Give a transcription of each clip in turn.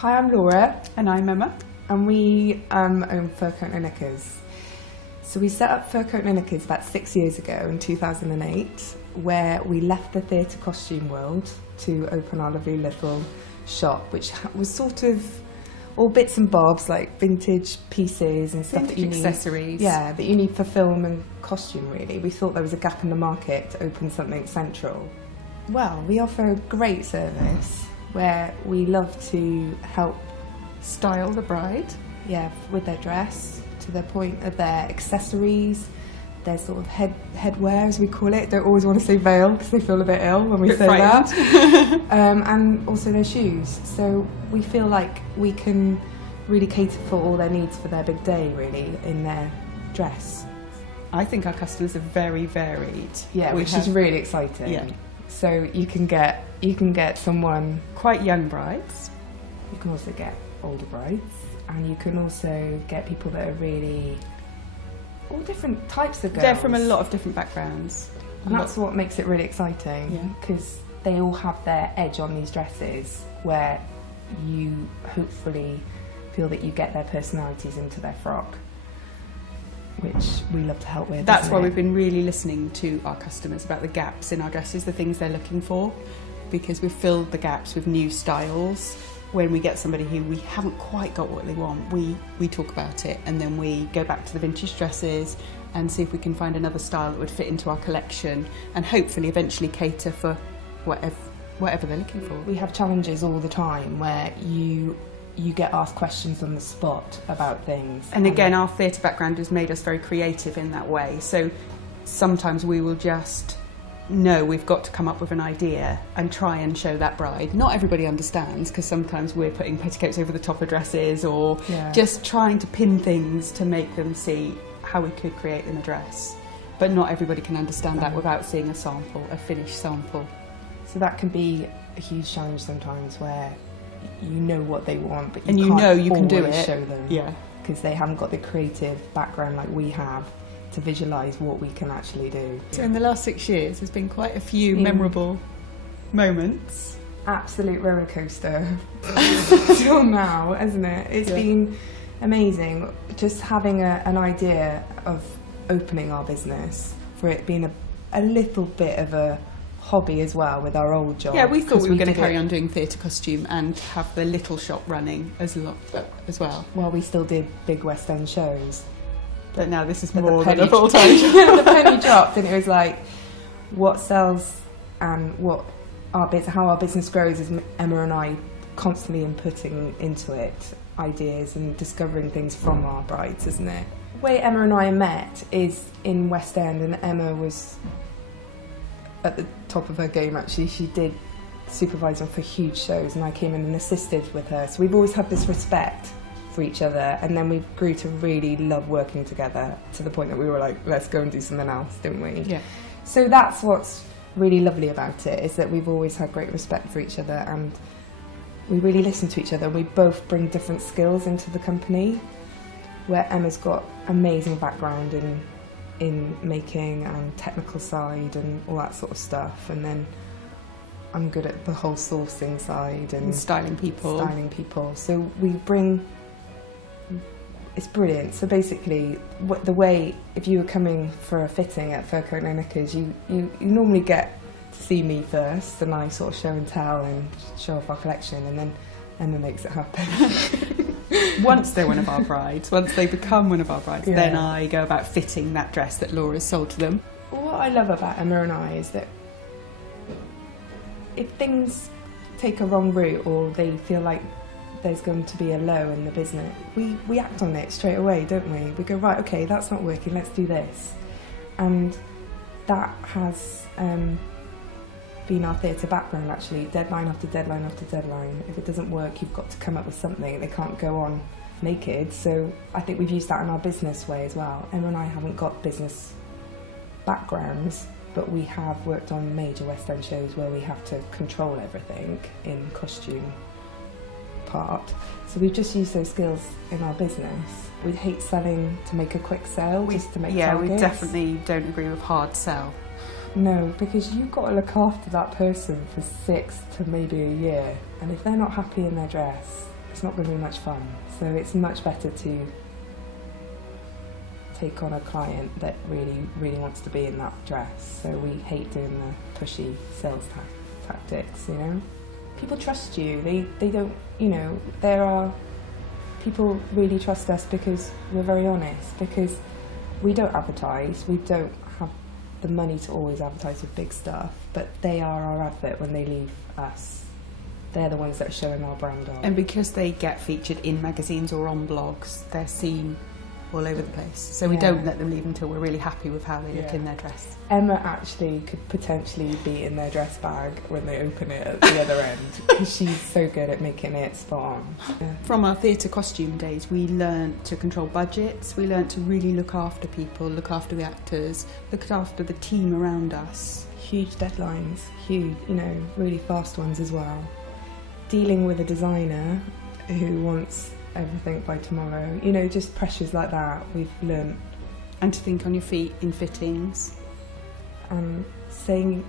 Hi, I'm Laura. And I'm Emma. And we own Coat No Knickers. So we set up Coat No Knickers about 6 years ago in 2008, where we left the theatre costume world to open our lovely little shop, which was sort of all bits and bobs, like vintage pieces and stuff that you need. Accessories. Yeah, that you need for film and costume, really. We thought there was a gap in the market to open something central. Well, we offer a great service where we love to help Style the bride. Yeah, with their dress, to the point of their accessories, their sort of headwear, as we call it. Don't always want to say veil because they feel a bit ill when we say that. And also their shoes. So we feel like we can really cater for all their needs for their big day, really, in their dress. I think our customers are very varied. Yeah, which is really exciting. Yeah. So you can get someone quite young brides. You can also get older brides, and you can also get people that are really all different types of girls. They're from a lot of different backgrounds, and that's what makes it really exciting, because they all have their edge on these dresses, where you hopefully feel that you get their personalities into their frock, which we love to help with. That's why we've been really listening to our customers about the gaps in our dresses, the things they're looking for, because we've filled the gaps with new styles. When we get somebody who we haven't quite got what they want, we talk about it, and then we go back to the vintage dresses and see if we can find another style that would fit into our collection, and hopefully eventually cater for whatever they're looking for. We have challenges all the time where you get asked questions on the spot about things. And again, our theatre background has made us very creative in that way. So sometimes we will just know we've got to come up with an idea and try and show that bride. Not everybody understands, because sometimes we're putting petticoats over the top of dresses, or just trying to pin things to make them see how we could create them a dress. But not everybody can understand that without seeing a sample, a finished sample. So that can be a huge challenge sometimes, where you know what they want, but you know you can do it. Show them, because they haven't got the creative background like we have to visualise what we can actually do. So in the last 6 years, there's been quite a few memorable moments. Absolute roller coaster till now, hasn't it? It's been amazing just having an idea of opening our business, for it being a little bit of a hobby as well with our old job. Yeah, we thought we were going to carry on doing theatre costume and have the little shop running as well. Well, we still did big West End shows. But now this is more than a full-time job. The penny dropped, and it was like, what sells and how our business grows is Emma and I constantly inputting into it ideas and discovering things from our brides, isn't it? The way Emma and I met is in West End, and Emma was at the top of her game, actually. She did supervising for huge shows, and I came in and assisted with her. So we've always had this respect for each other, and then we grew to really love working together, to the point that we were like, let's go and do something else, didn't we? Yeah. So that's what's really lovely about it, is that we've always had great respect for each other, and we really listen to each other. We both bring different skills into the company, where Emma's got amazing background in making and technical side and all that sort of stuff, and then I'm good at the whole sourcing side and styling people. So we bring. It's brilliant. So basically, the way, if you were coming for a fitting at Coat No Knickers, you normally get to see me first, and I sort of show and tell and show off our collection, and then Emma makes it happen. Once they're one of our brides, once they become one of our brides, then I go about fitting that dress that Laura's sold to them. What I love about Emma and I is that if things take a wrong route, or they feel like there's going to be a low in the business, we act on it straight away, don't we? We go, right, okay, that's not working, let's do this. And that has been our theatre background, actually. Deadline after deadline after deadline. If it doesn't work, you've got to come up with something. They can't go on naked. So I think we've used that in our business way as well. Emma and I haven't got business backgrounds, but we have worked on major West End shows where we have to control everything in costume part. So we've just used those skills in our business. We hate selling to make a quick sale, just to make targets. We definitely don't agree with hard sell. No, because you've got to look after that person for 6 to maybe a year, and if they're not happy in their dress, it's not going to be much fun. So it's much better to take on a client that really wants to be in that dress. So we hate doing the pushy sales tactics, you know. People trust you. They don't, you know, there are people really trust us because we're very honest, because we don't advertise, we don't have the money to always advertise with big stuff, but they are our advert when they leave us. They're the ones that are showing our brand on. And because they get featured in magazines or on blogs, they're seen all over the place. So we don't let them leave until we're really happy with how they look in their dress. Emma actually could potentially be in their dress bag when they open it at the other end, because she's so good at making it spot on. Yeah. From our theatre costume days, we learnt to control budgets, we learnt to really look after people, look after the actors, look after the team around us. Huge deadlines, huge, you know, really fast ones as well. Dealing with a designer who wants everything by tomorrow, you know, just pressures like that we've learnt. And to think on your feet in fittings. And saying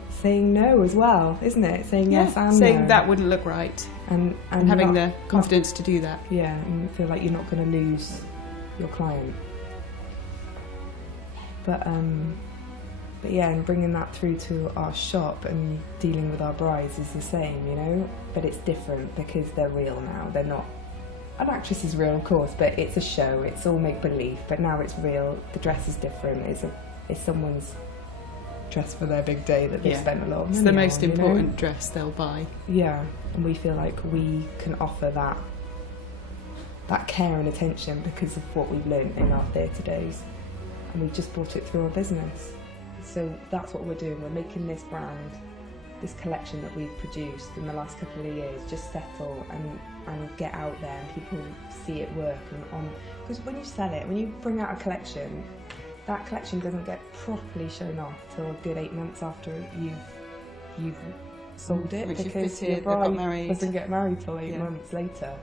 no as well, isn't it? Saying yes and saying no. that wouldn't look right. And having the confidence to do that. Yeah, and feel like you're not going to lose your client. But yeah, and bringing that through to our shop and dealing with our brides is the same, you know, but it's different because they're real now. They're not. An actress is real, of course, but it's a show. It's all make-believe, but now it's real. The dress is different. It's someone's dress for their big day that they've spent a lot of money on. It's the most important dress they'll buy. Yeah, and we feel like we can offer that care and attention because of what we've learned in our theatre days, and we've just brought it through our business. So that's what we're doing. We're making this brand, this collection that we've produced in the last couple of years, just settle and get out there and people see it work. Because when you sell it, when you bring out a collection, that collection doesn't get properly shown off till a good 8 months after you've sold it, because your bride doesn't get married till 8 months later.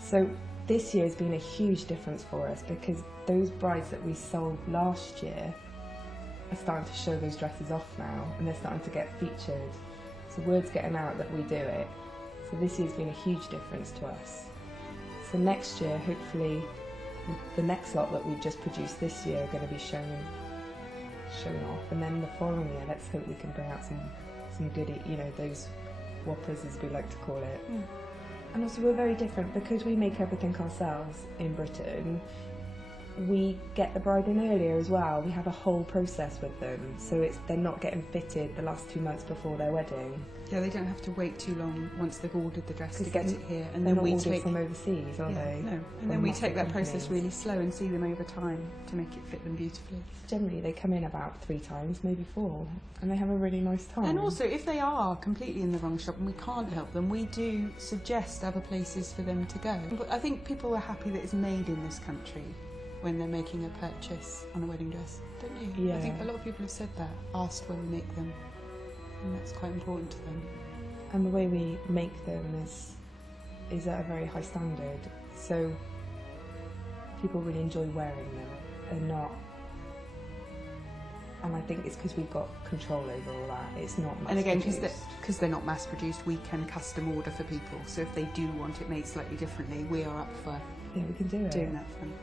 So this year has been a huge difference for us, because those brides that we sold last year are starting to show those dresses off now, and they're starting to get featured. So word's getting out that we do it. So this year's been a huge difference to us. So next year, hopefully, the next lot that we've just produced this year are going to be shown off, and then the following year, let's hope we can bring out some goodie, you know, those whoppers as we like to call it. Mm. And also we're very different because we make everything ourselves in Britain. We get the bride in earlier as well. We have a whole process with them, so they're not getting fitted the last 2 months before their wedding. Yeah, they don't have to wait too long once they've ordered the dress to get it here, and then we take from overseas, are they? No, and then we take that process really slow and see them over time to make it fit them beautifully. Generally, they come in about 3 times, maybe 4, and they have a really nice time. And also, if they are completely in the wrong shop and we can't help them, we do suggest other places for them to go. But I think people are happy that it's made in this country when they're making a purchase on a wedding dress, don't you? Yeah. I think a lot of people have said that, asked where we make them, and that's quite important to them. And the way we make them is at a very high standard, so people really enjoy wearing them. They're not, and I think it's because we've got control over all that. It's not mass produced. And again, because they're not mass produced, we can custom order for people, so if they do want it made slightly differently, we are up for we can do doing that for them.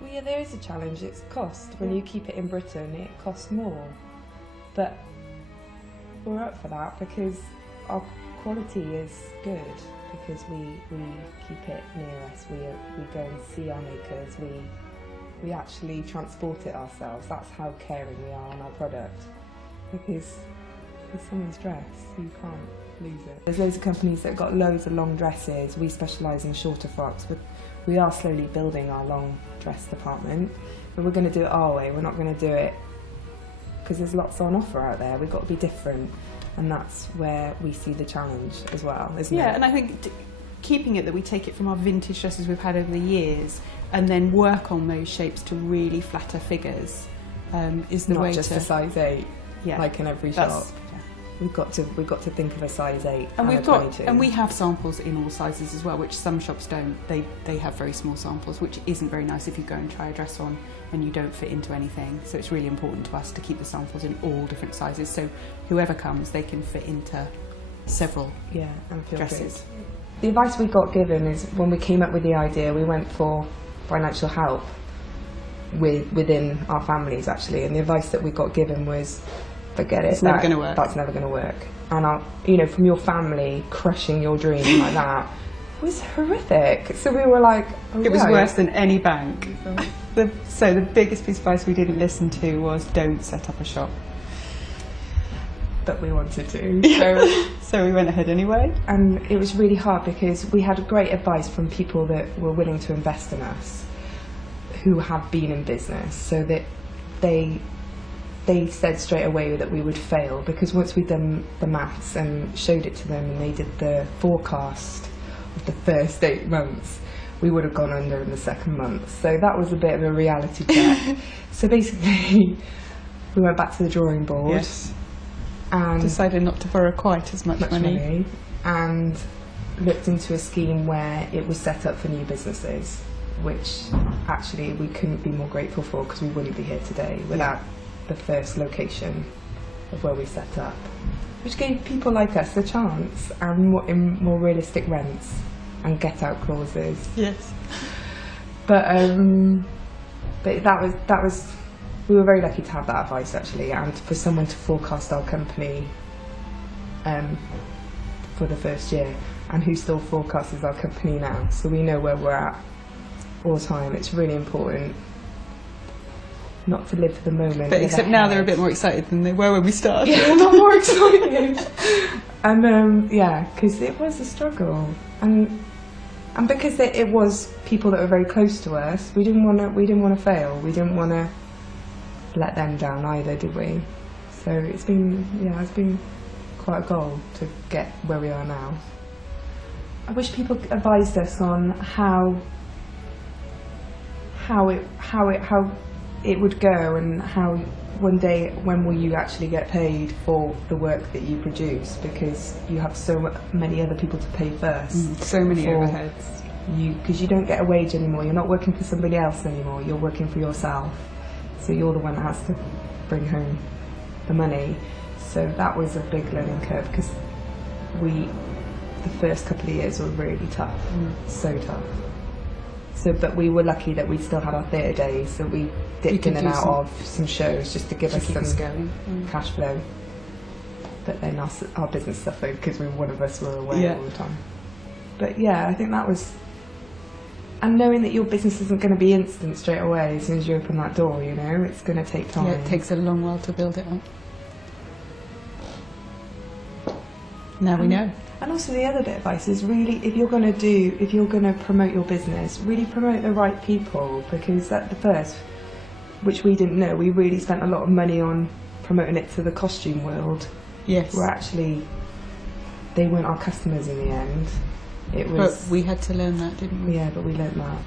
Well, yeah, there is a challenge. It's cost. When you keep it in Britain, it costs more. But we're up for that because our quality is good, because we keep it near us. We go and see our makers. We actually transport it ourselves. That's how caring we are on our product. Because it's someone's dress, you can't lose it. There's loads of companies that have got loads of long dresses. We specialise in shorter frocks, but we are slowly building our long dress department, but we're going to do it our way. We're not going to do it because there's lots on offer out there. We've got to be different, and that's where we see the challenge as well, isn't it? Yeah, and I think keeping it that we take it from our vintage dresses we've had over the years and then work on those shapes to really flatter figures is the way to... Not just a size 8, like in every shop. We've got to think of a size 8 and a 22. And we have samples in all sizes as well, which some shops don't. They have very small samples, which isn't very nice if you go and try a dress on and you don't fit into anything. So it's really important to us to keep the samples in all different sizes, so whoever comes, they can fit into several and feel dresses. Good. the advice we got given is when we came up with the idea, we went for financial help within our families actually, and the advice that we got given was, forget it, it's never going to work. That's never going to work. And you know, from your family crushing your dream like that was horrific. So we were like, oh, it was worse than any bank. So the biggest piece of advice we didn't listen to was don't set up a shop. But we wanted to. So we went ahead anyway. And it was really hard because we had great advice from people that were willing to invest in us, who have been in business, so that they said straight away that we would fail, because once we'd done the maths and showed it to them and they did the forecast of the first 8 months, we would have gone under in the second month. So that was a bit of a reality check. So basically we went back to the drawing board. Yes. And decided not to borrow quite as much money, and looked into a scheme where it was set up for new businesses, which actually we couldn't be more grateful for, because we wouldn't be here today without the first location of where we set up, which gave people like us a chance, and more realistic rents and get out clauses. Yes. But that was we were very lucky to have that advice actually, and for someone to forecast our company for the first year, and who still forecasts our company now, so we know where we're at all the time. It's really important not to live for the moment. But except now they're a bit more excited than they were when we started. Yeah, a lot more excited. And yeah, because it was a struggle, and because it was people that were very close to us, we didn't want to fail. We didn't want to let them down either, did we? So it's been quite a goal to get where we are now. I wish people advised us on how it would go, and how one day when will you actually get paid for the work that you produce, because you have so many other people to pay first. So many overheads. Because you don't get a wage anymore. You're not working for somebody else anymore. You're working for yourself. So you're the one that has to bring home the money. So that was a big learning curve, because the first couple of years were really tough, so tough. So, but we were lucky that we still had our theatre days, so we dipped in and out of some shows just to give us some cash flow. But then our business suffered because one of us were away all the time. But yeah, I think that was, and knowing that your business isn't going to be instant straight away as soon as you open that door, you know, it's going to take time. Yeah, it takes a long while to build it up. Now we know. And also the other bit of advice is really, if you're going to promote your business, really promote the right people, because at the first, which we didn't know, we really spent a lot of money on promoting it to the costume world. Yes. Where actually they weren't our customers in the end. It was. But we had to learn that, didn't we? Yeah, but we learned that.